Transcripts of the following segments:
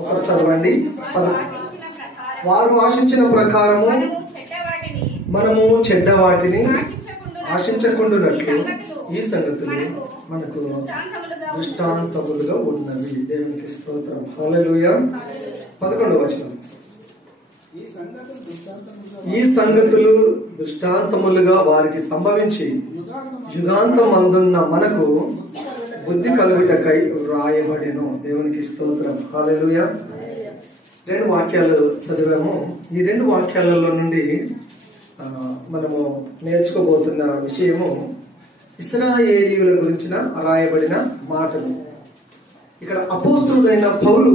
ఒకరు చదవండి. వారు ఆశించిన ప్రకారము మనము చెడ్డ వాటిని ఆశించకుండునట్లు ఈ సంగతులు మనకు దృష్టాంతములుగా ఉన్నవి. దేవునికి స్తోత్రం. హల్లెలూయా. 11వ వచనం. ఈ సంగతులు దృష్టాంతములుగా వారికి సంభవించి యుగాంతమందున్న మనకు బుద్ధి కలుగుటకై వ్రాయబడెను. దేవునికి స్తోత్రం. హల్లెలూయా. 2 వాక్యాలు చదివాము. ఈ 2 వాక్యాలలో నుండి మనము నేర్చుకోబోతున్న విషయము ఇశ్రాయేలీయుల గురించిన రాయబడిన మాటలు. ఇక్కడ అపోస్తలుడైన పౌలు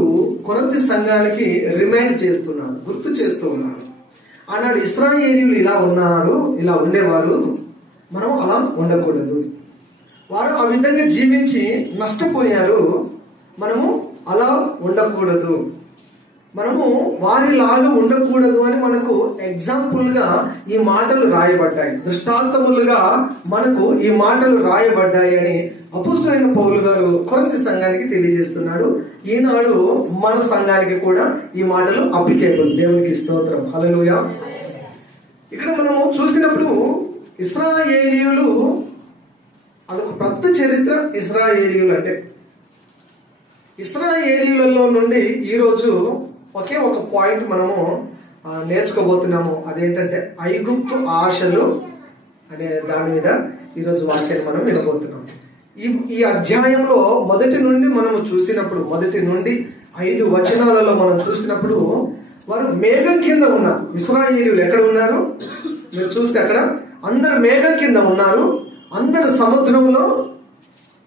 కొరింథీ సంఘానికి రిమైండ్ చేస్తున్నాడు, గుర్తు చేస్తూ ఉన్నాడు. ఆనాడు ఇశ్రాయేలీయులు ఇలా ఉన్నారు, ఇలా ఉండేవారు, మనం అలా ఉండకూడదు. వారు ఆ విధంగా జీవించి నష్టపోయారు, మనము అలా ఉండకూడదు, మనము వారిలాగా ఉండకూడదు అని మనకు ఎగ్జాంపుల్ గా ఈ మాటలు రాయబడ్డాయి, దృష్టాంతములుగా మనకు ఈ మాటలు రాయబడ్డాయి అని అపోస్తలుడైన పౌలు గారు కొరింథీ సంఘానికి తెలియజేస్తున్నాడు. ఈనాడు మన సంఘానికి కూడా ఈ మాటలు అప్లికేబుల్. దేవునికి స్తోత్రం. హల్లెలూయా. ఇక్కడ మనము చూసినప్పుడు ఇశ్రాయేలీయులు అదొక పెద్ద చరిత్ర. ఇశ్రాయేలీయులు అంటే ఇశ్రాయేలీయులలో నుండి ఈరోజు ఒకే ఒక పాయింట్ మనము నేర్చుకోబోతున్నాము. అదేంటంటే ఐగుప్తు ఆశలు అనే దాని మీద ఈరోజు వాక్యాన్ని మనం వినబోతున్నాం. ఈ అధ్యాయంలో మొదటి నుండి మనము చూసినప్పుడు, మొదటి నుండి 5 వచనాలలో మనం చూసినప్పుడు వారు మేఘం కింద ఉన్నారు. ఇశ్రాయేలీయులు ఎక్కడ ఉన్నారు? మీరు చూస్తే అక్కడ అందరు మేఘం కింద ఉన్నారు, అందరు సముద్రంలో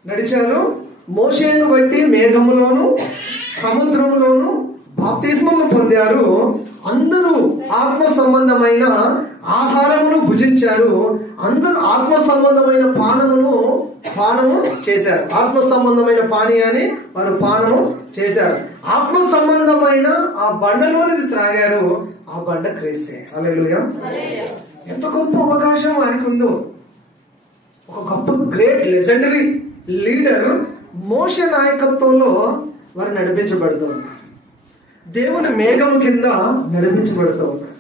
నడిచారు. మోషేను బట్టి మేఘములోను సముద్రంలోను బాప్తిస్మము పొందారు. అందరూ ఆత్మ సంబంధమైన ఆహారమును భుజించారు. అందరూ ఆత్మ సంబంధమైన పానము చేశారు. ఆత్మ సంబంధమైన పానీయాన్ని వారు పానము చేశారు. ఆత్మ సంబంధమైన ఆ బండలోనిది త్రాగారు. ఆ బండ క్రీస్తే. హల్లెలూయా. ఎంత గొప్ప అవకాశం వారికి ఉందో. ఒక గొప్ప గ్రేట్ లెజెండరీ లీడర్ మోషే నాయకత్వంలో వారు నడిపించబడుతూ ఉన్నారు. దేవుని మేఘము కింద నడిపించబడుతూ ఉన్నారు.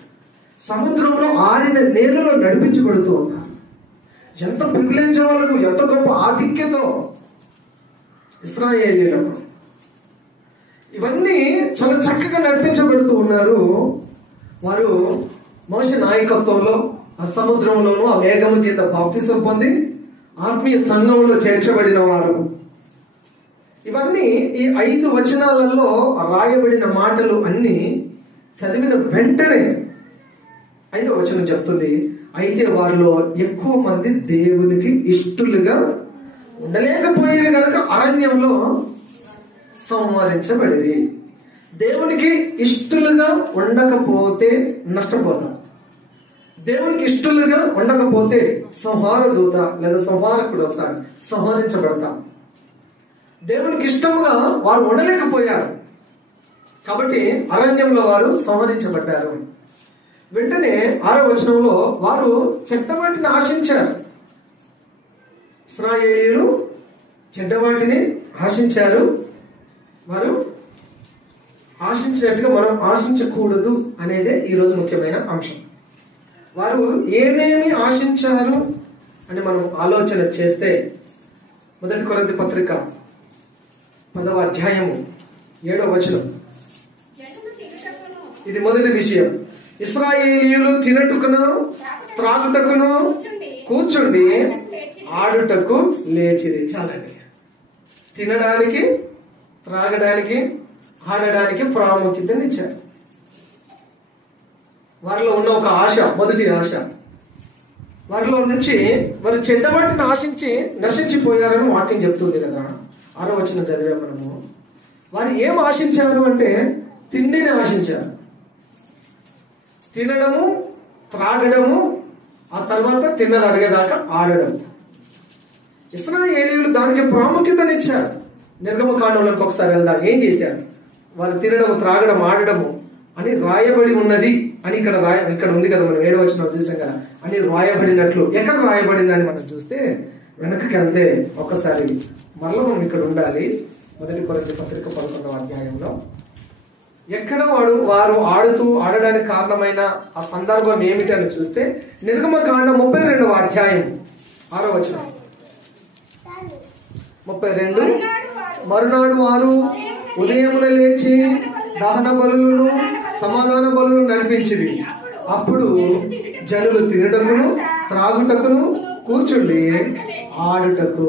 సముద్రంలో ఆరిన నేలలో నడిపించబడుతూ ఉన్నారు. ఎంత ప్రివిలేజ్ వాళ్ళకు, ఎంత గొప్ప ఆధిక్యత ఇశ్రాయేలీయులకు. ఇవన్నీ చాలా చక్కగా నడిపించబడుతూ ఉన్నారు. వారు మోషే నాయకత్వంలో ఆ సముద్రంలోనూ ఆ మేఘము కింద బాప్తిసం పొంది ఆత్మీయ సంఘంలో చేర్చబడిన వారు. ఇవన్నీ ఈ 5 వచనాలలో రాయబడిన మాటలు అన్ని చదివిన వెంటనే 5వ వచనం చెప్తుంది, అయితే వారిలో ఎక్కువ మంది దేవునికి ఇష్టలుగా ఉండలేకపోయారు కనుక అరణ్యంలో సంహరించబడి. దేవునికి ఇష్టలుగా ఉండకపోతే నష్టపోతాం. దేవునికి ఇష్టలుగా ఉండకపోతే సంహార దూత లేదా సంహారకుడు వస్తాడు, సంహరించబడతాం. దేవునికి ఇష్టముగా వారు ఉండలేకపోయారు కాబట్టి అరణ్యంలో వారు సంహరించబడ్డారు. వెంటనే 6వ వచనంలో వారు చెడ్డవాటిని ఆశించారు. ఇశ్రాయేలీయులు చెడ్డవాటిని ఆశించారు. వారు ఆశించినట్టుగా మనం ఆశించకూడదు అనేదే ఈరోజు ముఖ్యమైన అంశం. వారు ఏమేమి ఆశించారు అని మనం ఆలోచన చేస్తే 1 కొరింథీ పత్రిక 10వ అధ్యాయము 7వ వచనం. ఇది మొదటి విషయం. ఇశ్రాయేలీయులు తినటుకును త్రాగుటకును కూర్చుండి ఆడుటకు లేచిరి. చాలండి. తినడానికి, త్రాగడానికి, ఆడడానికి ప్రాముఖ్యతనిచ్చారు. వారిలో ఉన్న ఒక ఆశ, మొదటి ఆశ. వారిలో నుంచి వారు చెడ్డవాటిని ఆశించి నశించిపోయారని వాక్యం చెప్తుంది కదా. 6వ వచనం చదివే మనము. వారు ఏం ఆశించారు అంటే తిండిని ఆశించారు. తినడము, త్రాగడము, ఆ తర్వాత తిన్నది అడిగేదాకా ఆడడం. ఇశ్రాయేలీయులు దానికి ప్రాముఖ్యతనిచ్చారు. నిర్గమకాండంలోకి ఒకసారి వెళ్దాం. ఏం చేశారు? వారు తినడము, త్రాగడం, ఆడడము అని రాయబడి ఉన్నది అని ఇక్కడ ఉంది కదా. మనం 7వ వచనం చూసాం కదా. అని రాయబడినట్లు ఎక్కడ రాయబడిందని మనం చూస్తే వెనక్కి వెళ్తే ఒకసారి మరలా మనం ఇక్కడ ఉండాలి. 1 కొరింథీ పత్రిక 11వ అధ్యాయంలో ఎక్కడ వారు ఆడడానికి కారణమైన ఆ సందర్భం ఏమిటి అని చూస్తే నిర్గమకాండం 32వ అధ్యాయం 6వ వచనం. 32. మరునాడు వారు ఉదయమున లేచి దహన బలులను సమాధాన బలులను నడిపించిరి. అప్పుడు జనులు తినుటకును త్రాగుటకును కూర్చుండి ఆడుటకు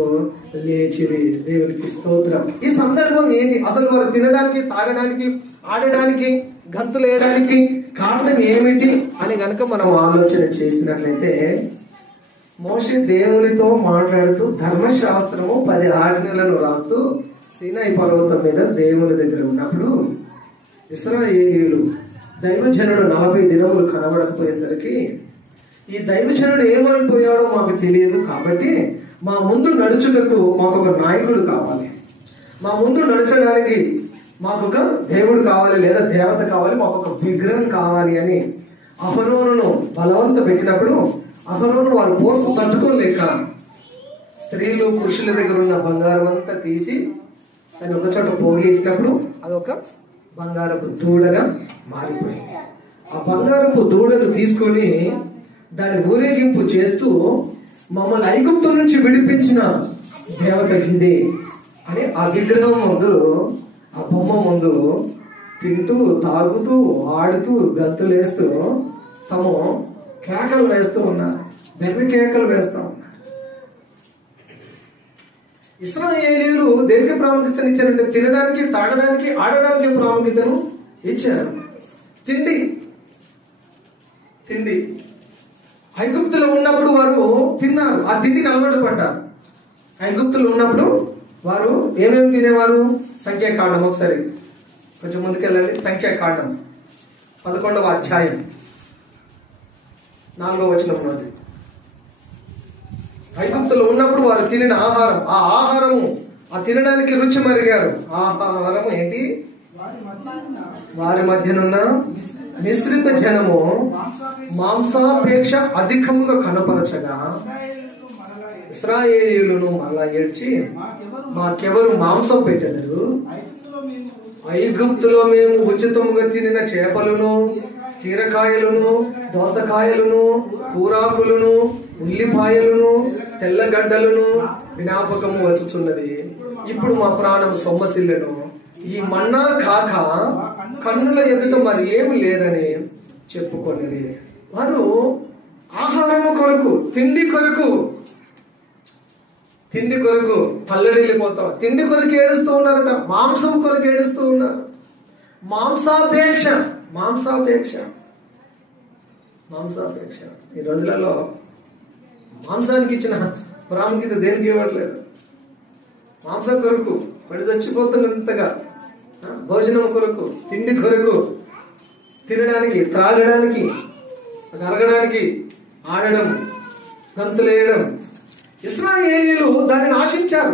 లేచిరి. దేవునికి స్తోత్రం. ఈ సందర్భం ఏంటి? అసలు వారు తినడానికి, తాగడానికి, ఆడడానికి, గంతులు వేయడానికి కారణం ఏమిటి అని గనక మనం ఆలోచన చేసినట్లయితే, మోషే దేవునితో మాట్లాడుతూ ధర్మశాస్త్రము 10 ఆజ్ఞలను రాస్తూ సీనాయి పర్వతం మీద దేవుని దగ్గర ఉన్నప్పుడు ఇశ్రాయేలీయులు దైవజనుడు 40 దినములు కనబడకపోయేసరికి ఈ దైవజనుడు ఏమైపోయాడో మాకు తెలియదు, కాబట్టి మా ముందు నడుచుటకు మాకు ఒక నాయకుడు కావాలి, మా ముందు నడచడానికి మాకు ఒక దేవుడు కావాలి, లేదా దేవత కావాలి, మాకు ఒక విగ్రహం కావాలి అని అహరోనును బలవంత పెట్టినప్పుడు అహరోను వారు పోర్సు తట్టుకోలేక స్త్రీలు పురుషుల దగ్గర ఉన్న బంగారం అంతా తీసి దాన్ని ఒక చోట పోగేసినప్పుడు అదొక బంగారపు దూడగా మారిపోయింది. ఆ బంగారపు దూడను తీసుకొని దాన్ని ఊరేగింపు చేస్తూ మమ్మల్ని ఐగుప్తు నుంచి విడిపించిన దేవత ఇదే అని ఆ విగ్రహం ముందు, ఆ బొమ్మ ముందు తింటూ తాగుతూ ఆడుతూ గంతులేస్తూ తమ కేకలు వేస్తూ ఉన్నారు, వెర్రి కేకలు వేస్తూ ఉన్నారు. ఇశ్రాయేలీయులు దేనికి ప్రాముఖ్యతనిచ్చారంటే తినడానికి, తాగడానికి, ఆడడానికి ప్రాముఖ్యతను ఇచ్చారు. తిండి ఐగుప్తులో ఉన్నప్పుడు వారు తిన్నారు, ఆ తిండికి అలవాటు పడ్డారు. ఐగుప్తులో ఉన్నప్పుడు వారు ఏమేమి తినేవారు? సంఖ్యాకాండం, ఒకసారి కొంచెం ముందుకెళ్ళండి. సంఖ్యాకాండం 11వ అధ్యాయం 4వ వచనం ఉన్నది. ఐగుప్తులో ఉన్నప్పుడు వారు తినిన ఆహారం, ఆ ఆహారము, ఆ తినడానికి రుచి మరిగారు. ఆహారం ఏంటి? వారి మధ్యనున్న మిశ్రిత జనము మాంసాపేక్ష అధికముగా కనపరచగా ఇశ్రాయేలీయులను మరలా ఏడ్చి, మాకెవరు మాంసం పెట్టెదరు? ఐగుప్తులో మేము ఉచితముగా తినిన చేపలను, కీరకాయలను, దోసకాయలను, కూరాకులను, ఉల్లిపాయలను, తెల్లగడ్డలను జ్ఞాపకము వచ్చుచున్నది. ఇప్పుడు మా ప్రాణం సొమ్మసిల్లెను. ఈ మన్నా కాక కన్నుల ఎదుట మరి ఏమి లేదని చెప్పుకోండి. వారు ఆహారము కొరకు, తిండి కొరకు పల్లెడిల్లిపోతాం, తిండి కొరకు ఏడుస్తూ ఉన్నారట, మాంసం కొరకు ఏడుస్తూ ఉన్నారు. మాంసాపేక్ష. ఈ రోజులలో మాంసానికి ఇచ్చిన ప్రాముఖ్యత దేనికి ఇవ్వట్లేదు. మాంసం కొరకు పడి చచ్చిపోతున్నంతగా భోజనం కొరకు, తిండి కొరకు, తినడానికి, త్రాగడానికి, అరగడానికి, ఆడడం, గంతులేయడం. ఇశ్రాయేలీయులు దానిని ఆశించారు.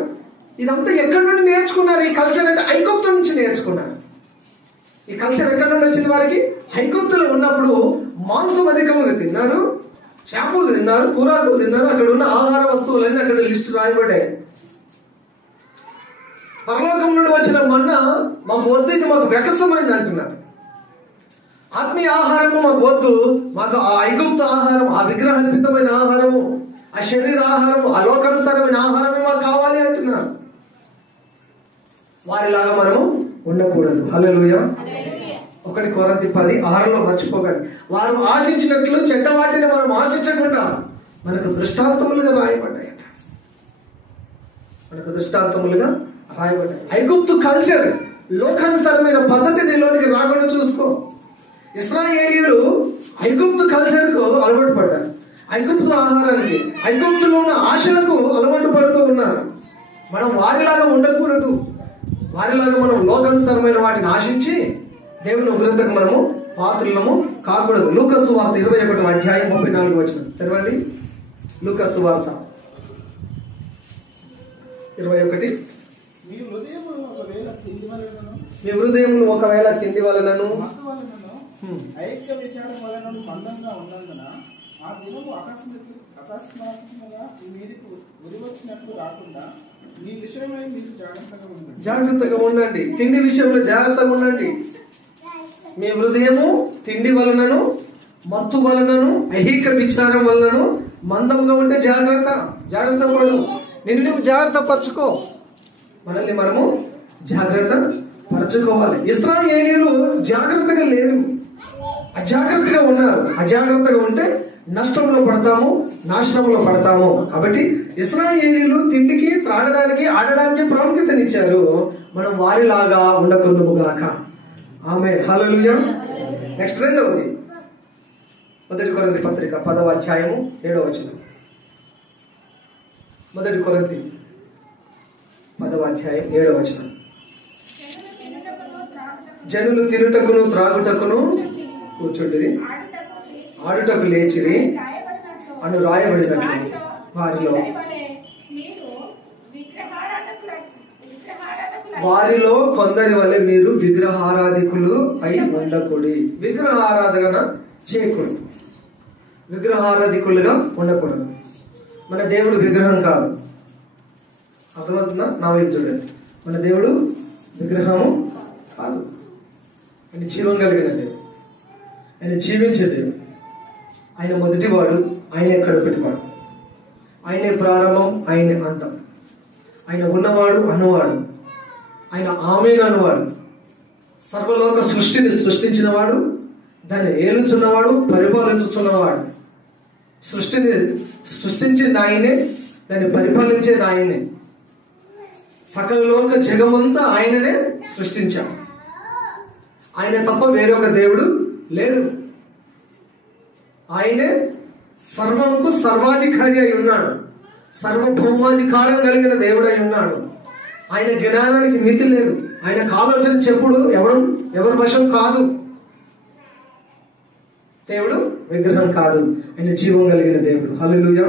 ఇదంతా ఎక్కడి నుండి నేర్చుకున్నారు? ఈ కల్చర్ అంటే ఐగుప్తు నుంచి నేర్చుకున్నారు. ఈ కల్చర్ ఎక్కడి నుండి వచ్చింది వారికి? ఐగుప్తులో ఉన్నప్పుడు మాంసం అధికముగా తిన్నారు, చేపలు తిన్నారు, కూరాకులు తిన్నారు. అక్కడ ఉన్న ఆహార వస్తువులన్నీ అక్కడ లిస్టు రాయబడ్డాయి. పరలోకం నుండి వచ్చిన మన్నా మాకు వద్దు, ఇది మాకు వ్యకసమైంది అంటున్నారు. ఆత్మీయ ఆహారము మాకు వద్దు, మాకు ఆ ఐగుప్తు ఆహారం, ఆ విగ్రహార్పితమైన ఆహారము, ఆ శరీర ఆహారము, ఆ లోకానుసారమైన ఆహారమే మాకు కావాలి అంటున్నారు. వారిలాగా మనము ఉండకూడదు. హల్లెలూయా. 1 కొరింథీ 10:6 మర్చిపోకండి. వారు ఆశించినట్లు చెడ్డ వాటిని మనం ఆశించకుండా మనకు దృష్టాంతములుగా రాయబడ్డాయట. ఐగుప్తు కల్చర్, లోకానుసారమైన పద్ధతి నీలోనికి రాకుండా చూసుకో. ఇశ్రాయేలీయులు ఐగుప్తు కల్చర్ కు అలవాటు పడ్డారు, ఐగుప్తు ఆహారానికి, ఐగుప్తులో ఉన్న ఆశలకు అలవాటు పడుతూ ఉన్నారు. మనం వారిలాగా ఉండకూడదు. వారిలాగా మనం లోకానుసారమైన వాటిని ఆశించి దేవుని ఉగ్రతకు మనము పాత్రులము కాకూడదు. లూకా సువార్త 21వ అధ్యాయం 34వ వచనం తెరవండి. లూకా సువార్త 21. మీ హృదయములు ఒకవేళ తిండి వలనను ఐక్య విచారం వలన మందంగా ఉన్నందున ఆ దినము అకస్మాత్తుగా ఈ మీదకు ఉరివచ్చినట్లు రాకుండా మీ విషయమై మీరు జాగ్రత్తగా ఉండండి. తిండి విషయంలో జాగ్రత్తగా ఉండండి. మీ హృదయము తిండి వలనను మత్తు వలనను ఐహిక విచారం వలనను మందంగా ఉంటే జాగ్రత్త పడు. నిన్ను నువ్వు జాగ్రత్త పరచుకో. మనల్ని మనము జాగ్రత్త పరచుకోవాలి. ఇశ్రాయేలీయులు జాగ్రత్తగా లేరు, అజాగ్రత్తగా ఉన్నారు. అజాగ్రత్తగా ఉంటే నష్టంలో పడతాము, నాశనంలో పడతాము. కాబట్టి ఇశ్రాయేలీయులు తిండికి, త్రాగడానికి, ఆడడానికి ప్రాముఖ్యతనిచ్చారు. మనం వారిలాగా ఉండకుందుము గాక. ఆమేన్. హల్లెలూయా. నెక్స్ట్ రెండవది 1 కొరింథీ పత్రిక 10వ అధ్యాయము 7వ వచనం. 1 కొరింథీ 10వ అధ్యాయం 7వ వచనం. జనులు తినుటకును త్రాగుటకును కూర్చుండిరి, ఆడుటకు లేచిరి అను రాయబడినట్లు వారిలో కొందరి వలె మీరు విగ్రహారాధికులు అయి ఉండకూడదు. విగ్రహారాధన చేయకూడదు, విగ్రహారాధికులుగా ఉండకూడదు. మన దేవుడు విగ్రహం కాదు. అర్థమవుతుందా? నా వైపు చూడండి. మన దేవుడు విగ్రహము కాదు. ఆయన జీవం కలిగిన దేవుడు, ఆయన జీవించే దేవుడు. ఆయన మొదటివాడు, ఆయనే కడపటివాడు, ఆయనే ప్రారంభం, ఆయనే అంతం. ఆయన ఉన్నవాడు, అనువాడు, ఆయన ఆమేన్ అనువాడు. సర్వలోక సృష్టిని సృష్టించినవాడు, దాన్ని ఏలుచున్నవాడు, పరిపాలించుచున్నవాడు. సృష్టిని సృష్టించింది ఆయనే, దాన్ని పరిపాలించేది ఆయనే. సకల లోక జగమంతా ఆయననే సృష్టించాడు. ఆయన తప్ప వేరొక దేవుడు లేడు. ఆయనే సర్వంకు సర్వాధికారి అయి ఉన్నాడు, సర్వభౌమాధికారం కలిగిన దేవుడు అయి ఉన్నాడు. ఆయన జ్ఞానానికి మితి లేదు. ఆయనకు ఆలోచన చెప్పుడు ఎవరి వశం కాదు. దేవుడు విగ్రహం కాదు, ఆయన జీవం కలిగిన దేవుడు. హల్లెలూయా.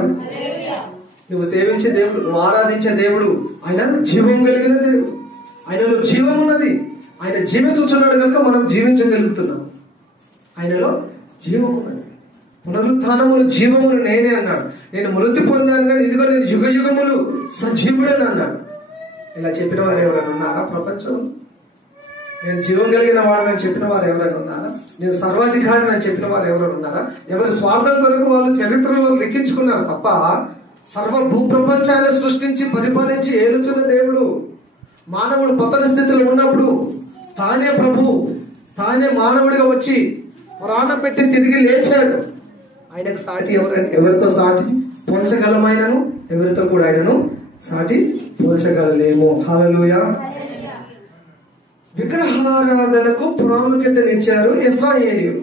నువ్వు సేవించే దేవుడు, నువ్వు ఆరాధించే దేవుడు ఆయన జీవం కలిగిన దేవుడు. ఆయనలో జీవం ఉన్నది. ఆయన జీవించుచున్నాడు కనుక మనం జీవించగలుగుతున్నాం. ఆయనలో జీవం ఉన్నది. పునరుత్థానములు జీవములు నేనే అన్నాడు. నేను మృతి పొందాను కానీ ఇదిగో నేను యుగ యుగములు సజీవుడని అన్నాడు. ఇలా చెప్పిన వారు ఎవరైనా ఉన్నారా ప్రపంచంలో? నేను జీవం కలిగిన వాడని చెప్పిన వారు ఎవరైనా ఉన్నారా? నేను సర్వాధికారిని అని చెప్పిన వారు ఎవరైనా ఉన్నారా? ఎవరి స్వార్థం కొరకు వాళ్ళు చరిత్రలో లిఖించుకున్నారు తప్ప సర్వ భూప్రపంచాన్ని సృష్టించి పరిపాలించి ఏలుచున్న దేవుడు. మానవుడు పతన స్థితిలో ఉన్నప్పుడు తానే ప్రభు, తానే మానవుడిగా వచ్చి ప్రాణం పెట్టి తిరిగి లేచాడు. ఆయనకు సాటి ఎవరంటే ఎవరితో సాటి పోల్చగలమైనను, ఎవరితో కూడా ఆయనను సాటి పోల్చగలలేము. హల్లెలూయా. విగ్రహారాధనకు ప్రాముఖ్యతనిచ్చారు ఇశ్రాయేలీయులు.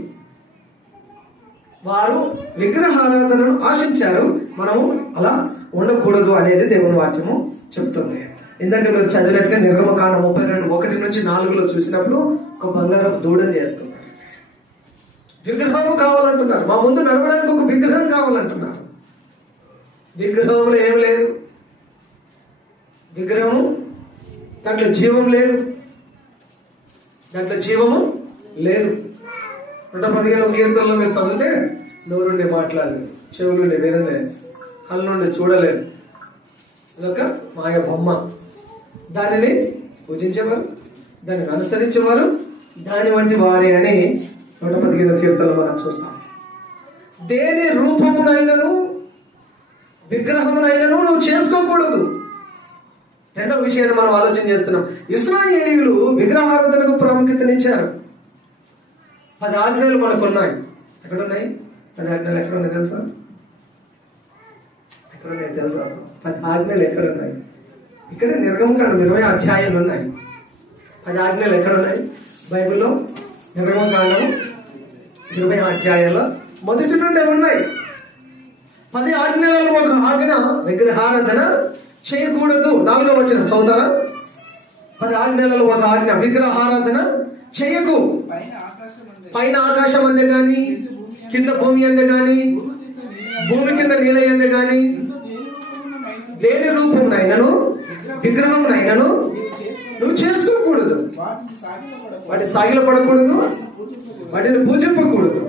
వారు విగ్రహారాధనను ఆశించారు. మనము అలా ఉండకూడదు అనేది దేవుని వాక్యము చెప్తుంది. ఇందాక మీరు చదివినట్టుగా నిర్గమకాండం 32:1-4 చూసినప్పుడు ఒక బంగారపు దూడని చేస్తున్నారు. విగ్రహము కావాలంటున్నారు. మా ముందు నడవడానికి ఒక విగ్రహం కావాలంటున్నారు. విగ్రహంలో ఏం లేదు. విగ్రహము దాంట్లో జీవం లేదు, దాంట్లో జీవము లేదు. 115 కీర్తనలో మీరు చదివితే నోరుండి మాట్లాడలేదు, చెవులుండి వినలేదు, కళ్ళు నుండి చూడలేదు. అదొక మాయ బొమ్మ. దానిని పూజించేవారు, దానిని అనుసరించేవారు దాని వంటి వారే అని 115 కీర్తనలో మనం చూస్తాం. దేని రూపమునైనను విగ్రహమునైనను నువ్వు చేసుకోకూడదు. రెండవ విషయాన్ని మనం ఆలోచన చేస్తున్నాం. ఇశ్రాయేలీయులు విగ్రహారాధనకు ప్రాముఖ్యతనిచ్చారు. 10 ఆజ్ఞలు మనకు ఉన్నాయి. ఎక్కడున్నాయి 10 ఆజ్ఞలు? ఎక్కడున్నాయి తెలుసా? ఎక్కడున్నాయి తెలుసా? 10 ఆజ్ఞలు ఎక్కడున్నాయి? ఇక్కడ నిర్గమకాండం 20 అధ్యాయాలు ఉన్నాయి. 10 ఆజ్ఞలు ఎక్కడున్నాయి బైబిల్లో? నిర్గమకాండం 20 అధ్యాయాల్లో మొదటి నుండి ఉన్నాయి. 10 ఆజ్ఞలలో ఒక ఆజ్ఞ విగ్రహారాధన చేయకూడదు. 4వ వచనం చదువుతారా? 10 ఆజ్ఞలలో ఒక ఆజ్ఞ విగ్రహారాధన చేయకు. పైన ఆకాశం అందే గాని, కింద భూమి అందే గాని, భూమి కింద నీళ్ళ అందే గాని, దేని రూపంనైనను విగ్రహంనైనను నువ్వు చేసుకోకూడదు. వాటి సాగిల పడకూడదు, వాటిని పూజింపకూడదు.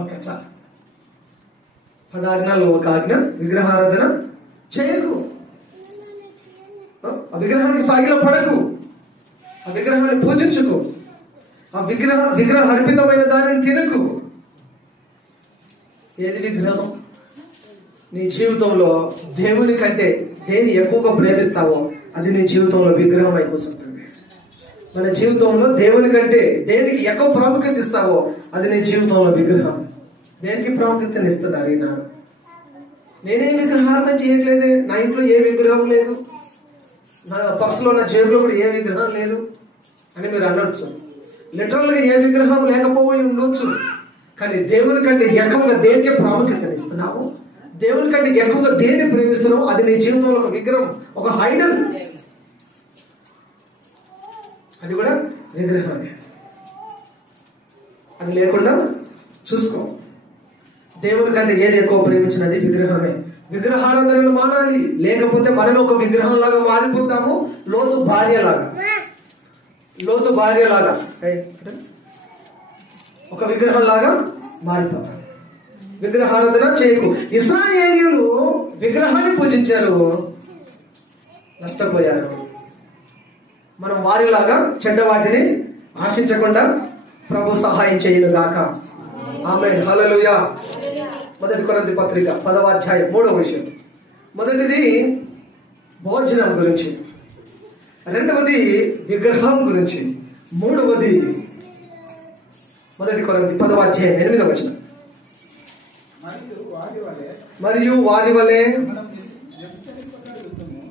ఓకే, చాలు. 10 ఆజ్ఞల్లో ఒక ఆజ్ఞ విగ్రహారాధన చేయకు. విగ్రహానికి సాగిలో పడకు. ఆ విగ్రహాన్ని పూజించుకో, ఆ విగ్రహ అర్పితమైన దానిని తినకు. ఏది విగ్రహం? నీ జీవితంలో దేవుని కంటే దేని ఎక్కువగా ప్రేమిస్తావో అది నీ జీవితంలో విగ్రహం అయి కూర్చుంటుంది. మన జీవితంలో దేవుని కంటే దేనికి ఎక్కువ ప్రాముఖ్యత ఇస్తావో అది నీ జీవితంలో విగ్రహం. దేనికి ప్రాముఖ్యతను ఇస్తున్నారు ఈనాడు? నేనే విగ్రహార్థన చేయట్లేదే, నా ఇంట్లో ఏ విగ్రహం లేదు, నా పర్సులో నా జేబులో కూడా ఏ విగ్రహం లేదు అని మీరు అనొచ్చు. లిటరల్ గా ఏ విగ్రహం లేకపోయి ఉండొచ్చు, కానీ దేవుని కంటే ఎక్కువగా దేనికి ప్రాముఖ్యతను ఇస్తున్నావు, దేవుని కంటే ఎక్కువగా దేన్ని ప్రేమిస్తున్నావు అది నీ జీవితంలో ఒక విగ్రహం, ఒక ఐడల్. అది కూడా విగ్రహమే. అది లేకుండా చూసుకో. దేవుని కంటే ఏది ఎక్కువ ప్రేమించినది విగ్రహమే. విగ్రహారాధనలు మానాలి, లేకపోతే మనలో ఒక విగ్రహం లాగా మారిపోతాము. లోతు భార్యలాగా ఒక విగ్రహం లాగా మారిపోతాం. విగ్రహారాధన చేయకు. ఇశ్రాయేలీయులు విగ్రహాన్ని పూజించారు, నష్టపోయారు. మనం వారిలాగా చెడ్డ వాటిని ఆశించకుండా ప్రభు సహాయం చేయను గాక. ఆమేన్, హల్లెలూయా. మొదటి కొరింథీ పత్రిక 10వ అధ్యాయం 3వ విషయం. మొదటిది భోజనం గురించి, రెండవది విగ్రహం గురించి, మూడవది మొదటి కొరింథీ 10వ అధ్యాయం 8వ వచనం. మరియు వారి వలె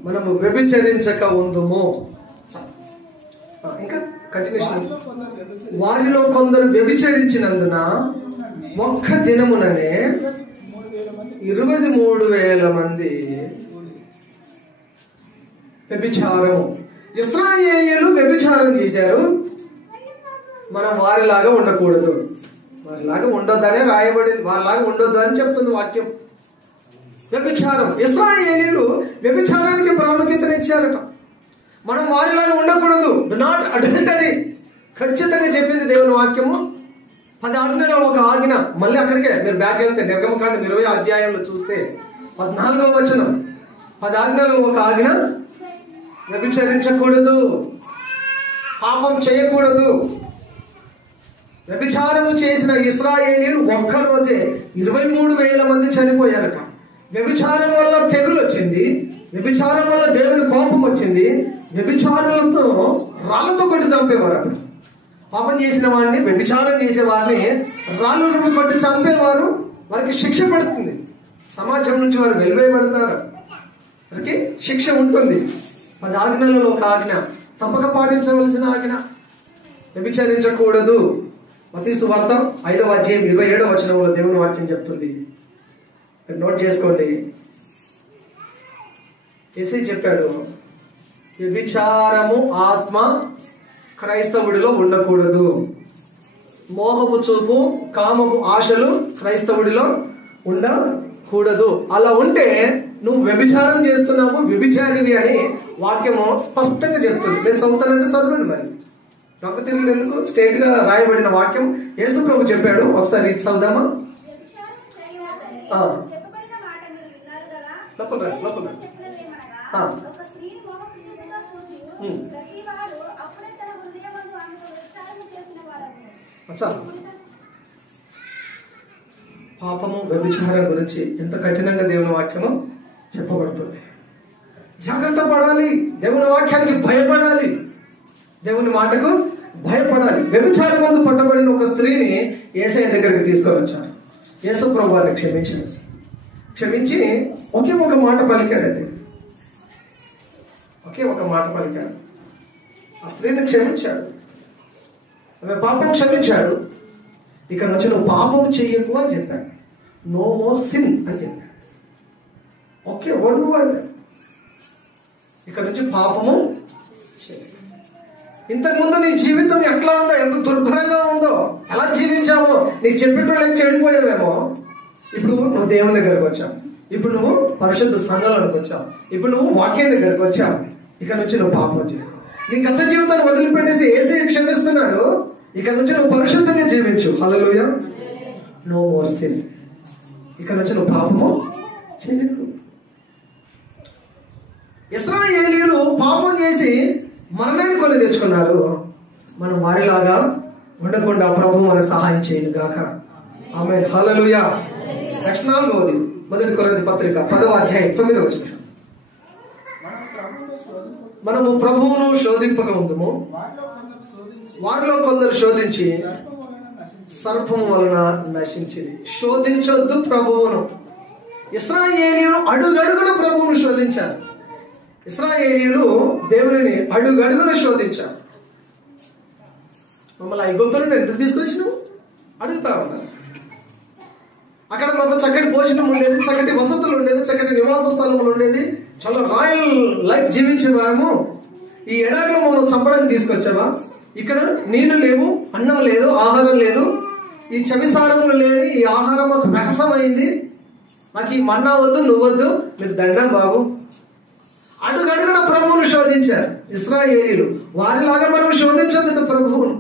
మనము వ్యభిచరించక ఉందుము. ఇంకా కంటిన్యూషన్. వారిలో కొందరు వ్యభిచరించినందున ఒక్క దినముననే 23,000 మంది వ్యభిచారం. ఇశ్రాయేలీయులు వ్యభిచారం చేశారు, మనం వారిలాగా ఉండకూడదు. వారిలాగా ఉండొద్దనే రాయబడింది, వారిలాగా ఉండొద్దు అని చెప్తుంది వాక్యం. వ్యభిచారం, ఇశ్రాయేలీయులు వ్యభిచారానికి ప్రాముఖ్యతనిచ్చారట. మనం వారిలాగా ఉండకూడదు. డు నాట్ అడల్టరీ ఖచ్చితంగా చెప్పింది దేవుని వాక్యము. 10 ఆజ్ఞలో ఒక ఆజ్ఞ. మళ్ళీ అక్కడికే మీరు బ్యాక్ వెళ్తే నిర్గమకాండం 20వ అధ్యాయంలో చూస్తే 14వ వచనం, 10 ఆజ్ఞలో ఒక ఆజ్ఞ, వ్యభిచరించకూడదు, పాపం చేయకూడదు. వ్యభిచారము చేసిన ఇశ్రాయేలీయులు ఒక్కరోజే 23,000 మంది చనిపోయారట. వ్యభిచారం వల్ల తెగులు వచ్చింది, వ్యభిచారం వల్ల దేవుని కోపం వచ్చింది. వ్యభిచారులతో రాళ్లతో కొట్టి చంపేవారు. పాపం చేసిన వాడిని, వ్యభిచారం చేసే వారిని రాళ్ళు కొట్టి చంపేవారు. వారికి శిక్ష పడుతుంది, సమాజం నుంచి వారు వెలివేయబడతారు, వారికి శిక్ష ఉంటుంది. 10 ఆజ్ఞలలో ఒక ఆజ్ఞ, తప్పక పాటించవలసిన ఆజ్ఞ, వ్యభిచరించకూడదు. మత్తయి సువార్త 5వ అధ్యాయం 27వ వచనంలో దేవుని వాక్యం చెప్తుంది. నోట్ చేసుకోండి. యేసయ్య చెప్పాడు, వ్యభిచారము ఆత్మ క్రైస్తవుడిలో ఉండకూడదు. మోహపు చూపు, కామపు ఆశలు క్రైస్తవుడిలో ఉండకూడదు. అలా ఉంటే నువ్వు వ్యభిచారం చేస్తున్నావు, వ్యభిచారివి అని వాక్యము స్పష్టంగా చెప్తుంది. నేను చదువుతానంటే చదవండి. మరి దొంగ తిరుగుడు ఎందుకు? స్ట్రేట్ గా రాయబడిన వాక్యం యేసు ప్రభు చెప్పాడు. ఒకసారి చదువుదామా? పాపము, వ్యభిచారం గురించి ఎంత కఠినంగా దేవుని వాక్యము చెప్పబడుతుంది. జాగ్రత్త పడాలి, దేవుని వాక్యానికి భయపడాలి, దేవుని మాటకు భయపడాలి. వ్యభిచారం ముందు పట్టబడిన ఒక స్త్రీని యేసయ్య దగ్గరికి తీసుకొని వచ్చారు. యేసు ప్రభు వారిని క్షమించి ఒకే ఒక మాట పలికాడండి. ఒకే ఒక మాట పలికాడు. ఆ స్త్రీని క్షమించాడు, ఆమె పాపం క్షమించాడు. ఇక నుంచి నువ్వు పాపం చెయ్యకు అని చెప్పాడు. నో మోర్ సిన్ అని చెప్పాడు. Okay, one word. ఇక నుంచి పాపము చేయాలి. ఇంతకుముందు నీ జీవితం ఎట్లా ఉందో, ఎంత దుర్భరంగా ఉందో, ఎలా జీవించావో నీకు చెప్పేటోళ్ళకి చెడిపోయావేమో. ఇప్పుడు నువ్వు దేవుని దగ్గరకు వచ్చావు, ఇప్పుడు నువ్వు పరిశుద్ధ సంఘాలకు వచ్చావు, ఇప్పుడు నువ్వు వాక్యం దగ్గరకు వచ్చావు. ఇక నుంచి నువ్వు పాపం చేయవు. నీ గత జీవితాన్ని వదిలిపెట్టేసి యేసయ్య క్షమిస్తున్నాడు. ఇక నుంచి నువ్వు పరిశుద్ధంగా జీవించు. హల్లెలూయా. No more sin. ఇక నుంచి నువ్వు పాపము చేయకు. ఇశ్రాయేలీయులు పాపం చేసి మరణాన్ని కొని తెచ్చుకున్నారు. మనం వారిలాగా ఉండకుండా ప్రభు మనకు సహాయం చేయను గాక. ఆమేన్. హల్లెలూయా. నెక్స్ట్ 4వది మొదటి కొరింథీ పత్రిక 10వ అధ్యాయం 9వ వచనం. మనము ప్రభువును శోధింపక ఉందుము, వారిలో కొందరు శోధించి సర్పము వలన నశించింది. శోధించొద్దు ప్రభువును. ఇశ్రాయేలీయులు అడుగడుగున ప్రభువును శోధించారు. ఇశ్రాయేలీయులు దేవుని అడుగడుగున శోధించారు. మమ్మల్ని ఐగుప్తులను ఎంత తీసుకొచ్చినావు అడుగుతా ఉన్నారు. అక్కడ మాకు చక్కటి భోజనం ఉండేది, చక్కటి వసతులు ఉండేది, చక్కటి నివాస స్థలములు ఉండేది, చాలా రాయల్ లైఫ్ జీవించే వారము. ఈ ఎడారిలో మమ్మల్ని చంపడానికి తీసుకొచ్చావా? ఇక్కడ నీళ్లు లేవు, అన్నం లేదు, ఆహారం లేదు, ఈ చవిసారములు లేని ఈ ఆహారం మాకు వికసమైంది, మాకు ఈ మన్నా వద్దు, నువ్వద్దు, మీరు దండం బాబు. అడుగడుగున ప్రభువును శోధించారు ఇశ్రాయేలీయులు. వారిలాగా మనం శోధించొద్దు ప్రభువును.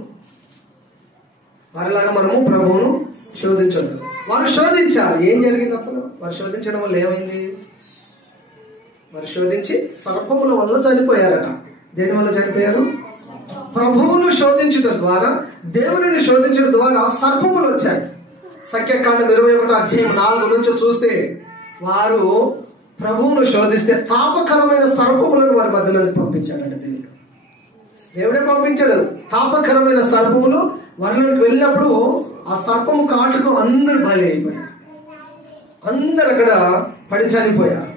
వారిలాగా మనము ప్రభువును శోధించొద్దు. వారు శోధించారు. ఏం జరిగింది అసలు? వారు శోధించడం వల్ల ఏమైంది? వారు శోధించి సర్పముల వల్ల చనిపోయారట. దేని వల్ల చనిపోయారు? ప్రభువును శోధించడం ద్వారా, దేవుని శోధించడం ద్వారా సర్పములు వచ్చాయి. సంఖ్యాకాండం 21వ అధ్యాయం 4 నుంచి చూస్తే వారు ప్రభువును శోధిస్తే తాపకరమైన సర్పములను వారి మధ్యలోకి పంపించాడట దేవుడు. దేవుడే పంపించాడు. తాపకరమైన సర్పములు వారిలోకి వెళ్ళినప్పుడు ఆ సర్పము కాటుకు అందరు బలి అయిపోయారు. అందరు అక్కడ పడి చనిపోయారు.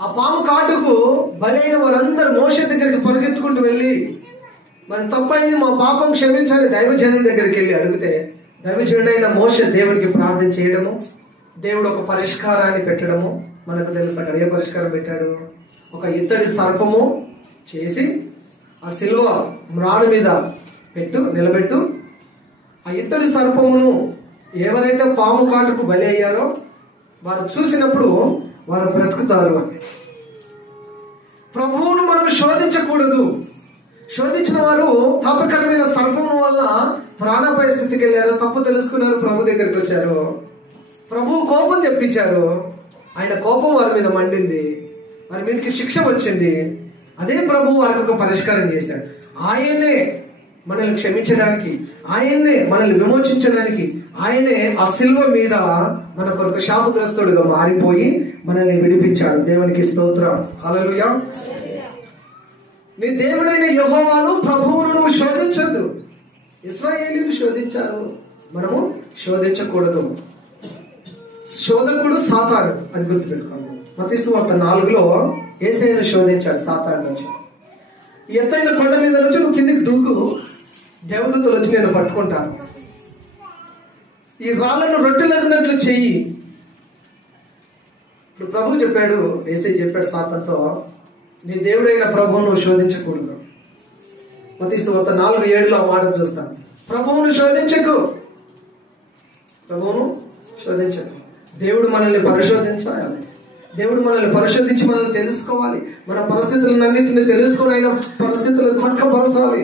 ఆ పాము కాటుకు బలైన వారందరూ మోషే దగ్గరికి పరిగెత్తుకుంటూ వెళ్ళి, మరి తప్పైంది, మా పాపం క్షమించాలి దైవజనుడి దగ్గరికి వెళ్ళి అడిగితే, దైవజనుడైన మోషే దేవునికి ప్రార్థన చేయడము, దేవుడు ఒక పరిష్కారాన్ని పెట్టడము మనకు తెలుసు. అక్కడ ఏ పరిష్కారం పెట్టాడు? ఒక ఇత్తడి సర్పము చేసి ఆ సిల్వ మ్రాడు మీద నిలబెట్టు, ఆ ఇత్తడి సర్పమును ఎవరైతే పాము కాటుకు బలి అయ్యారో వారు చూసినప్పుడు వారు బ్రతుకుతారు అని. ప్రభువును మనం శోధించకూడదు. శోధించిన వారు తాపకరమైన సర్పము వల్ల ప్రాణాపాయ స్థితికి వెళ్ళారు, తప్పు తెలుసుకున్నారు, ప్రభు దగ్గరికి వచ్చారు, ప్రభువు కోపం తెప్పించారు, ఆయన కోపం వారి మీద మండింది, వారి మీదకి శిక్ష వచ్చింది. అదే ప్రభువు వారికి ఒక పరిష్కారం చేశాడు. ఆయనే మనల్ని క్షమించడానికి, ఆయన్నే మనల్ని విమోచించడానికి, ఆయనే ఆ సిల్వ మీద మన కొరకు శాపగ్రస్తుడుగా మారిపోయి మనల్ని విడిపించాడు. దేవునికి స్తోత్రం. హల్లెలూయా. నీ దేవుడైన యెహోవాను ప్రభువును నువ్వు శోధించొద్దు. ఇశ్రాయేలీయులు శోధించారు, మనము శోధించకూడదు. శోధకుడు సాతాను అని గుర్తుపెట్టుకోండి. మత్తయి సువార్త 4లో యేసయ్యను శోధించాడు సాతాను నుంచి. ఎత్తైన కొండ మీద నుంచి నువ్వు కిందికి దూకు, దేవదూతలు వచ్చి నేను పట్టుకుంటాను, ఈ రాళ్లను రొట్టెలగినట్లు చెయ్యి. ఇప్పుడు ప్రభు చెప్పాడు, యేసయ్య చెప్పాడు సాతానుతో, నీ దేవుడైన ప్రభువును శోధించకూడదు. మత్తయి సువార్త 4:7లో మాట చూస్తాను. ప్రభువును శోధించకు, ప్రభువును శోధించకు. దేవుడు మనల్ని పరిశోధించాలి. దేవుడు మనల్ని పరిశోధించి మనల్ని తెలుసుకోవాలి. మన పరిస్థితులన్నింటినీ తెలుసుకొని ఆయన పరిస్థితులను చక్కపరచాలి.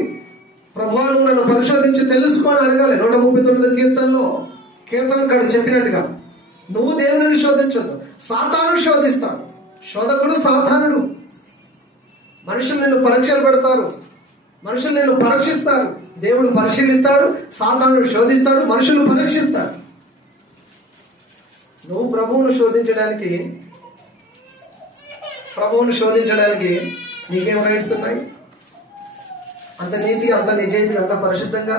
ప్రభువును నన్ను పరిశోధించి తెలుసుకొని అడగాలి. 139 కీర్తనలో కీర్తనకాడు చెప్పినట్టుగా నువ్వు దేవుని శోధించదు, సాతాను శోధిస్తాడు. శోధకుడు సాతానుడు. మనుషులు నిన్ను పరీక్షలు పెడతారు, మనుషులు నిన్ను పరీక్షిస్తారు. దేవుడు పరిశీలిస్తాడు, సాతానుడు శోధిస్తాడు, మనుషులు పరీక్షిస్తారు. నువ్వు ప్రభువును శోధించడానికి నీకేం రైట్స్ ఉన్నాయి? అంత నీతి, అంత నిజాయితీ, అంత పరిశుద్ధంగా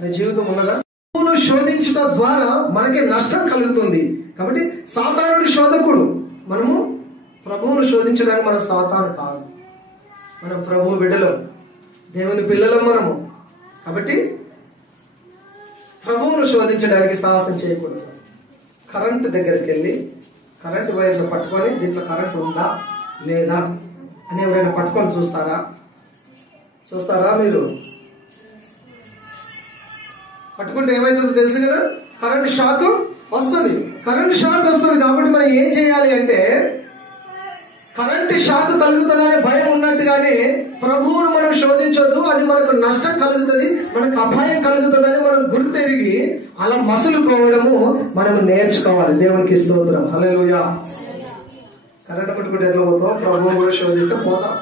నీ జీవితం ఉన్నదా? ప్రభువును శోధించడం ద్వారా మనకి నష్టం కలుగుతుంది. కాబట్టి సాతానుడు శోధకుడు. మనము ప్రభువును శోధించడానికి మనం సాతాను కాదు, మనం ప్రభువు బిడ్డలం, దేవుని పిల్లలం మనము. కాబట్టి ప్రభువును శోధించడానికి సాహసం చేయకూడదు. కరెంటు దగ్గరికి వెళ్ళి కరెంటు వైర్ను పట్టుకొని దీంట్లో కరెంటు ఉందా లేదా అని ఎవరైనా పట్టుకొని చూస్తారా మీరు? పట్టుకుంటే ఏమైతుందో తెలుసు కదా, కరెంట్ షాక్ వస్తుంది. కరెంట్ షాక్ వస్తుంది కాబట్టి మనం ఏం చేయాలి అంటే, కరెంట్ షాక్ తగులుతుందనే భయం ఉన్నట్టుగానే ప్రభువును మనం శోధించొద్దు, అది మనకు నష్టం కలుగుతుంది, మనకు అపాయం కలుగుతుందని మనం గుర్తెరిగి అలా మసులుకోవడము మనం నేర్చుకోవాలి. దేవునికి స్తోత్రం. హల్లెలూయా. కరెంట్ పట్టుకుంటే ఎట్లా పోతాం? ప్రభువును కూడా శోధిస్తే పోతాం.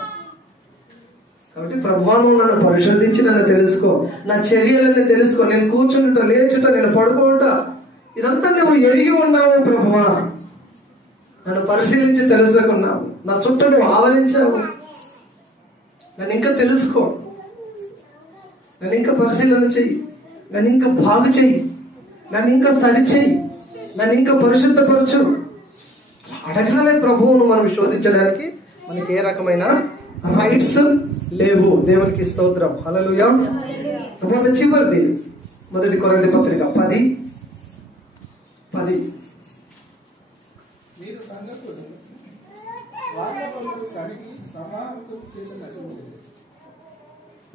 కాబట్టి ప్రభువా నువ్వు నన్ను పరిశోధించి నన్ను తెలుసుకో, నా చర్యలన్నీ తెలుసుకో, నేను కూర్చుంట లేచుట నేను పడుకోట ఇదంతా నువ్వు ఎరిగి ఉన్నావు ప్రభువా. నన్ను పరిశీలించి తెలుసుకున్నావు, నా చుట్టూ నువ్వు ఆవరించావు. నన్ను ఇంకా తెలుసుకో, నన్ను ఇంకా పరిశీలన చెయ్యి, నన్ను ఇంకా బాగు చెయ్యి, నన్ను ఇంకా సరి చెయ్యి, నన్ను ఇంకా పరిశుద్ధపరచు. అడగాలే ప్రభువును మనం శోధించడానికి మనకి ఏ రకమైన రైట్స్ లేవు. దేవునికి స్తోత్రం, హల్లెలూయా. చివరిది మొదటి కొరింథీ పత్రిక 10:10.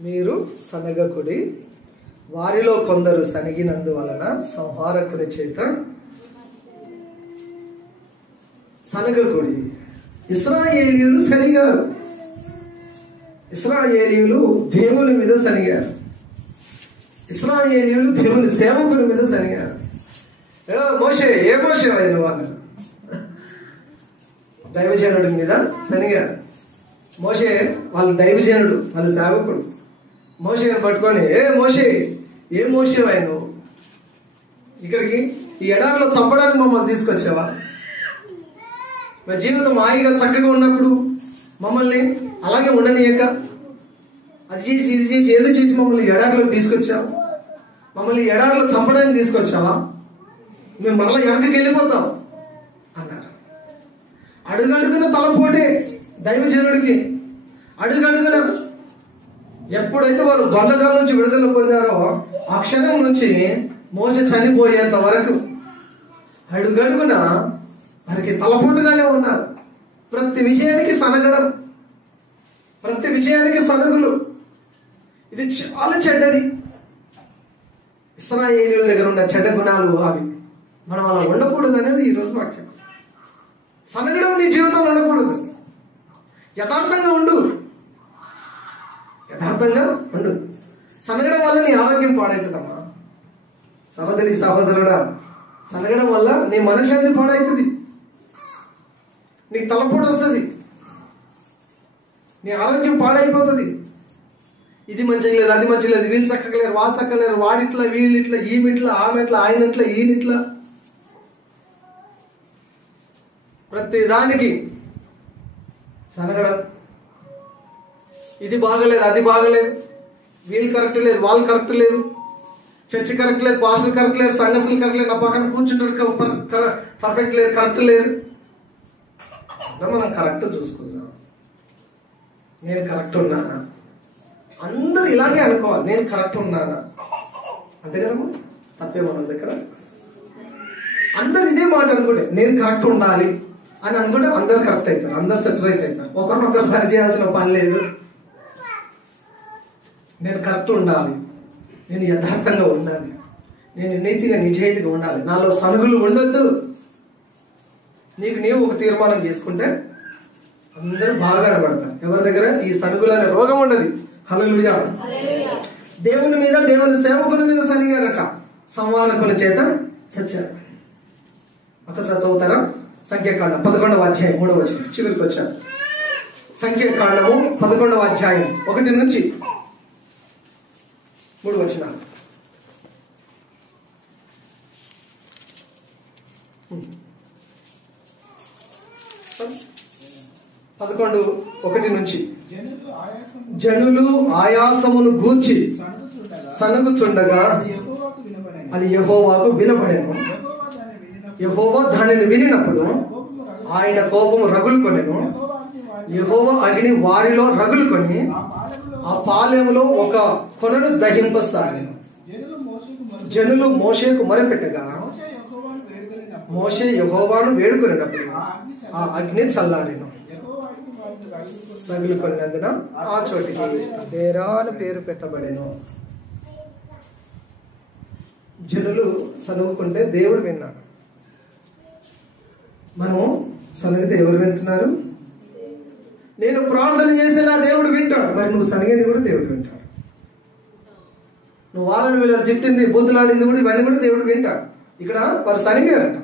మీరు సనగకుడి, వారిలో కొందరు సనిగినందువలన సంహారకుడి చేత సనగకుడి. ఇశ్రాయేలీయులు సనిగారు, ఇశ్రాయేలీయులు దేవుని మీద సనిగారు, ఇశ్రాయేలీయులు దేవుని సేవకుడి మీద సనిగారు. మోషే ఏ మోషే అయిన వాళ్ళు దైవజనుడి మీద సనిగారు. మోషే వాళ్ళ దైవజనుడు, వాళ్ళ సేవకుడు. మోషేని పట్టుకొని ఏ మోషే అయిన ఇక్కడికి ఈ ఎడారిలో చంపడానికి మమ్మల్ని తీసుకొచ్చావా? మా జీవితం హాయిగా చక్కగా ఉన్నప్పుడు మమ్మల్ని అలాగే ఉండనీయక అది చేసి ఇది చేసి ఏదో చేసి మమ్మల్ని ఎడారిలో తీసుకొచ్చావు, మమ్మల్ని ఎడారిలో చంపడానికి తీసుకొచ్చావా? మేము మరలా వెనకకి వెళ్ళిపోతాం అన్నారు. అడుగడుగున తలపోటే దైవజనుడికి, అడుగడుగున ఎప్పుడైతే వారు బంధకాల నుంచి విడుదల పొందారో ఆ క్షణం నుంచి మోసే చనిపోయేంత వరకు అడుగడుగున వారికి తలపోటుగానే ఉన్నారు. ప్రతి విషయానికి సనగడం, ప్రతి విషయానికి సనుగులు. ఇది చాలా చెడ్డది. ఇశ్రాయేలీయుల దగ్గర ఉన్న చెడ్డ గుణాలు అవి. మనం అలా ఉండకూడదు అనేది ఈరోజు వాక్యం. సనగడం నీ జీవితంలో ఉండకూడదు. యథార్థంగా ఉండు, యథార్థంగా ఉండు. సనగడం వల్ల నీ ఆరోగ్యం పాడవుతుందమ్మా. సహోదరి సహోదరుడా, సనగడం వల్ల నీ మనశ్శాంతి పాడవుతుంది, నీకు తలపోటు వస్తుంది, నీ ఆరోగ్యం పాడైపోతుంది. ఇది మంచిగా లేదు, అది మంచిగా లేదు, వీళ్ళు చక్కలేరు, వాళ్ళు చక్కలేరు, వాడిట్లా వీళ్ళిట్లా, ఈమెట్లా ఆమెట్లా, ఆయనట్లా ఈయనట్లా. ప్రతి దానికి సనగడం. ఇది బాగలేదు, అది బాగలేదు, వీళ్ళు కరెక్ట్ లేదు, వాళ్ళు కరెక్ట్ లేదు, చర్చ్ కరెక్ట్ లేదు, పాస్టర్ కరెక్ట్ లేదు, సంఘస్థులు కరెక్ట్ లేదు, నా పక్కన కూర్చుంటాడు పర్ఫెక్ట్ లేదు, కరెక్ట్ లేదు. మనం కరెక్ట్ చూసుకుందాం. నేను కరెక్ట్ ఉన్నానా? అందరు ఇలాగే అనుకోవాలి, నేను కరెక్ట్ ఉన్నానా? అంతే కదమ్మా, తప్పేమన్నది ఇక్కడ. అందరు ఇదే మాట అనుకుంటే నేను కరెక్ట్ ఉండాలి అని అనుకుంటే అందరు కరెక్ట్ అవుతారు, అందరు సెటరేట్ అవుతారు. ఒకరినొకరు సరి చేయాల్సిన పని లేదు. నేను కరెక్ట్ ఉండాలి, నేను యథార్థంగా ఉండాలి, నేను నీతిగా నిజాయితీగా ఉండాలి, నాలో సనుగులు ఉండొద్దు. నీకు నీవు ఒక తీర్మానం చేసుకుంటే అందరూ బాగా కనబడతారు. ఎవరి దగ్గర ఈ సనుగులు అనే రోగం ఉండదు. హల్లెలూయా. దేవుని మీద, దేవుని సేవకుని మీద సనిగారట, సంహారకుని చేత చచ్చారు. ఒకసారి చదువుతారా? సంఖ్యాకాండం 11వ అధ్యాయం 3వ వచనం చివరికి వచ్చారు. సంఖ్యాకాండము 11వ అధ్యాయం 1 నుంచి 3 వచనాలు. 11:1 నుంచి జనులు ఆయాసమును గూర్చి సనుగుచుండగా అది యెహోవాకు వినబడెను. యెహోవా దానిని వినినప్పుడు ఆయన కోపము రగులుకొనెను. యెహోవా అగ్ని వారిలో రగులుకొని ఆ పాలెములో ఒక కొనను దహింపసాగెను. జనులు మోషేకు మొరపెట్టగా మోషే యెహోవాను వేడుకొనినప్పుడు ఆ అగ్ని చల్లారెను. రగులుకొనినందున ఆ చోటికి బేరా అని పేరు పెట్టబడెను. జనులు సనుగుకుంటే దేవుడు విన్నాడు. మనం సనిగితే ఎవరు వింటున్నారు? నేను ప్రార్థన చేస్తే నా దేవుడు వింటాడు. మరి నువ్వు సనిగేది కూడా దేవుడు వింటాడు. నువ్వు వాళ్ళని వీళ్ళ తిట్టింది, బూతులాడింది కూడా ఇవన్నీ కూడా దేవుడు వింటాడు. ఇక్కడ వారు సనిగారట.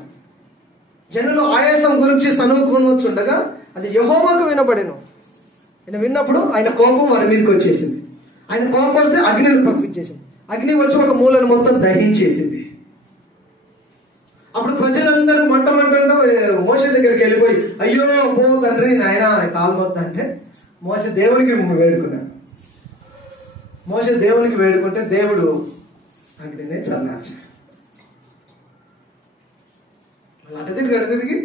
జనులు ఆయాసం గురించి సనుగుకొనొచ్చుండగా అది యెహోవాకు వినబడెను. ఆయన విన్నప్పుడు ఆయన కోపం వారి మీదకి వచ్చేసింది. ఆయన కోపం వస్తే అగ్నిని పంపించేసింది. అగ్ని వచ్చి ఒక మూలను మొత్తం దహించేసింది. అప్పుడు ప్రజలందరూ మంట మోషే దగ్గరికి వెళ్ళిపోయి, అయ్యో పో తండ్రి నాయన కాల్మొద్దు అంటే మోషే దేవునికి వేడుకున్నాడు. మోషే దేవునికి వేడుకుంటే దేవుడు అగ్నినే చల్లార్చాడు. అటు తిరిగి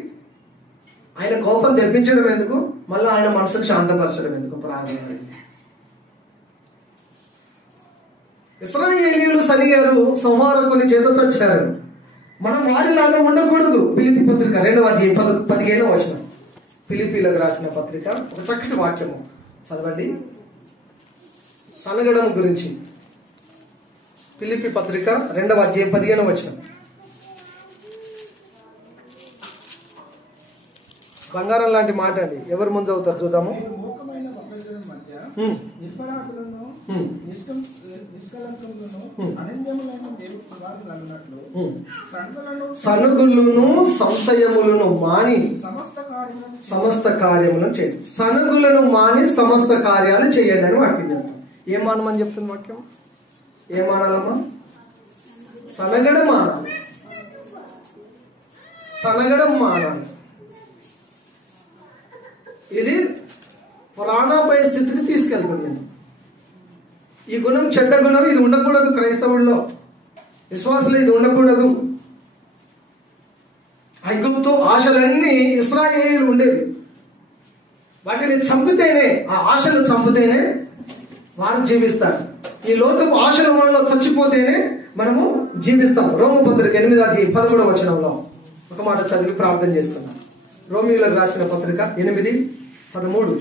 ఆయన కోపం తెప్పించడం ఎందుకు, మళ్ళీ ఆయన మనసును శాంతపరచడం ఎందుకు ప్రారంభం. ఇశ్రాయేలీయులు సనిగారు, సంహారకుని చేత చచ్చారు. మనం వారిలాగా ఉండకూడదు. ఫిలిప్పీ పత్రిక 2వ అధ్యాయం 15వ వచనం. ఫిలిప్పీలకు రాసిన పత్రిక ఒక చక్కటి వాక్యము చదవండి సనగడం గురించి. ఫిలిప్పీ పత్రిక 2వ అధ్యాయం 15వ వచనం. బంగారం లాంటి మాట అండి. ఎవరు ముందు అవుతారు చూద్దాము. సనుగులను సంశయములను మాని సమస్త కార్యములను చేయండి. సనుగులను మాని సమస్త కార్యాలు చేయండి అని వాక్యం చెప్తాం. ఏం మానమని చెప్తుంది వాక్యం? ఏం మానాలమ్మా? సనగడం మానాలి. సనగడం మానాలి. ఇది ప్రాణాపాయ స్థితికి తీసుకెళ్తుంది. ఈ గుణం చెడ్డ గుణం, ఇది ఉండకూడదు. క్రైస్తవుల్లో విశ్వాసులు ఇది ఉండకూడదు. ఐగుప్తు ఆశలన్నీ ఇశ్రాయేలీయులు ఉండేవి. వాటిని చంపితేనే, ఆ ఆశలు చంపితేనే వారు జీవిస్తారు. ఈ లోకపు ఆశల వల్ల చచ్చిపోతేనే మనము జీవిస్తాం. రోమపత్రిక 8వ అధ్యాయం 13వ వచనంలో ఒక మాట చదివి ప్రార్థన చేస్తున్నాం. రోమియోలకు రాసిన పత్రిక 8:13.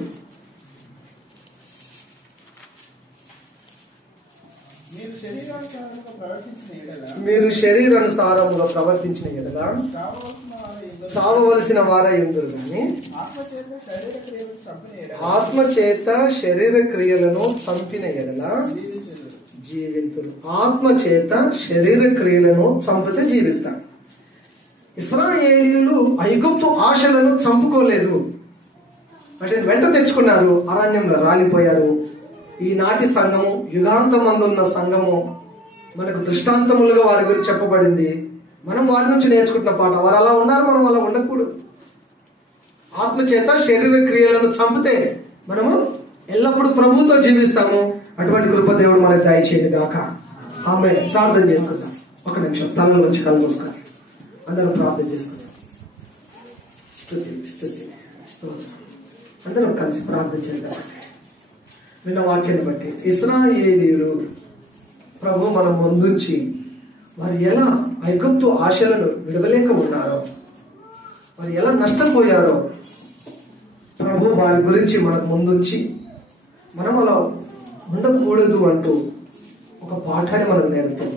మీరు శరీరానుసారముగా ప్రవర్తించిన ఎడల చావవలసిన వారై ఉందురు గాని ఆత్మచేత శరీర క్రియలను చంపిన ఎడల జీవింతులు. ఆత్మచేత శరీర క్రియలను చంపితే జీవిస్తారు. ఇశ్రాయేలీయులు ఐగుప్తు ఆశలను చంపుకోలేదు. వాటిని వెంట తెచ్చుకున్నారు. అరణ్యంలో రాలిపోయారు. ఈనాటి సంఘము, యుగాంతమందున్న సంఘము మనకు దృష్టాంతములుగా వారి గురించి చెప్పబడింది. మనం వారి నుంచి నేర్చుకుంటున్న పాట. వారు అలా ఉన్నారు, మనం అలా ఉండకూడదు. ఆత్మచేత శరీర క్రియలను చంపితే మనము ఎల్లప్పుడూ ప్రభువుతో జీవిస్తాము. అటువంటి కృప దేవుడు మనకు దయచేయను గాక. ఆమె ప్రార్థన చేసుకుందాం. ఒక నిమిషం తలలో నుంచి కళ్ళు మూసుకొని అందరం ప్రార్థన చేసుకుందాం. స్తుతి స్తుతి స్తోత్రం. అందరం కలిసి ప్రార్థన చేద్దాం. విన్న వాక్యాన్ని బట్టి ఇశ్రాయేలీయులు ప్రభు మనం ముందుంచి వారు ఎలా ఐగుప్తు ఆశలను విడవలేక ఉన్నారో, వారు ఎలా నష్టపోయారో ప్రభు వారి గురించి మనకు ముందుంచి మనం అలా ఉండకూడదు అంటూ ఒక పాఠాన్ని మనకు నేర్పుతాం.